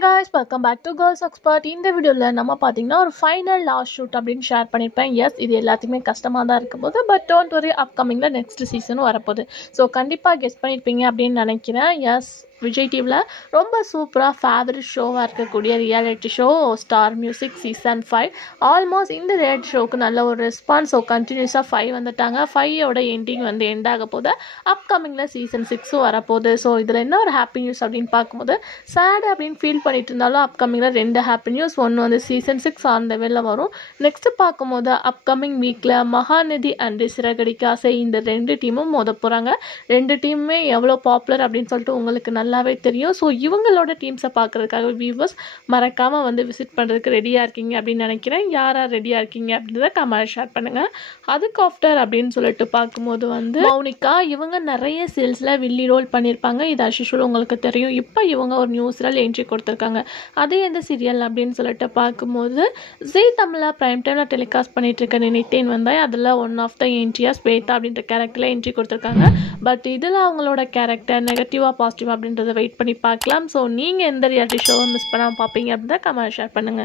guys, welcome back to Girls Expert. இந்த வீடியோவில் நம்ம பார்த்தீங்கன்னா ஒரு ஃபைனல் லாஸ்ட் ஷூட் அப்படின்னு ஷேர் பண்ணியிருப்பேன். எஸ், இது எல்லாத்துக்குமே கஷ்டமாக தான் இருக்கும் போது, பட் டோன்ட் வரி, அப்கமிங்கில் நெக்ஸ்ட் சீசனும் வரப்போகுது. ஸோ கண்டிப்பாக கெஸ் பண்ணியிருப்பீங்க அப்படின்னு நினைக்கிறேன். எஸ், விஜய் டிவியில் ரொம்ப சூப்பராக ஃபேவரட் ஷோவாக இருக்கக்கூடிய reality show star music season 5. Almost இந்த ரியாலிட்டி ஷோவுக்கு நல்ல ஒரு ரெஸ்பான்ஸ். ஸோ கண்டினியூஸாக 5 வந்துட்டாங்க. 5ஓட எண்டிங் வந்து எண்ட் ஆக போகுது. அப்கமிங்கில் சீசன் 6 வரப்போகுது. ஸோ இதில் என்ன ஒரு ஹாப்பி நியூஸ் அப்படின்னு பார்க்கும்போது, சேட் அப்படின்னு ஃபீல் பண்ணிட்டு இருந்தாலும் அப்கமிங்கில் 2 ஹாப்பி நியூஸ். ஒன்று வந்து சீசன் 6 ஆன் த வேல வரும். நெக்ஸ்ட் பார்க்கும்போது அப்கமிங் வீக்கில் மகாநதி அண்ட் சிறகடிக்க ஆசை இந்த 2 டீமும் மோத போகிறாங்க. 2 டீமுமே எவ்வளோ பாப்புலர் அப்படின்னு சொல்லிட்டு உங்களுக்கு நல்லாவே தெரியும். ஸோ இவங்களோட டீம்ஸை பார்க்குறதுக்காக வியூவர்ஸ் மறக்காமல் வந்து விசிட் பண்ணுறதுக்கு ரெடியாக இருக்கீங்க அப்படின்னு நினைக்கிறேன். யாராக ரெடியாக இருக்கீங்க அப்படின்றத கமெண்ட் ஷேர் பண்ணுங்கள். அதுக்கு ஆஃப்டர் அப்படின்னு சொல்லிட்டு பார்க்கும்போது வந்து மௌனிகா இவங்க நிறைய சீரியல்ஸில் வில்லி ரோல் பண்ணியிருப்பாங்க. இது அஷிஷுவல் உங்களுக்கு தெரியும். இப்போ இவங்க ஒரு நியூ சீரியல் என்ட்ரி கொடுத்துருக்காங்க. அது எந்த சீரியல் அப்படின்னு சொல்லிட்டு பார்க்கும்போது ஜீ தமிழில் ப்ரைம் டைமில் டெலிகாஸ்ட் பண்ணிட்டு இருக்க நினைத்தேன் வந்தாய். அதில் ஒன் ஆஃப் த என்ட்ரியாக ஸ்வேதா அப்படின்ற கேரக்டரில் என்ட்ரி கொடுத்துருக்காங்க. பட் இதில் அவங்களோட கேரக்டர் நெகட்டிவாக பாசிட்டிவ் அப்படின்றத வெயிட் பண்ணி பார்க்கலாம். ஸோ நீங்கள் எந்த ரியாலிட்டி ஷோவை மிஸ் பண்ணாமல் பார்ப்பீங்க அப்படின்னா கமெண்ட் ஷேர் பண்ணுங்கள்.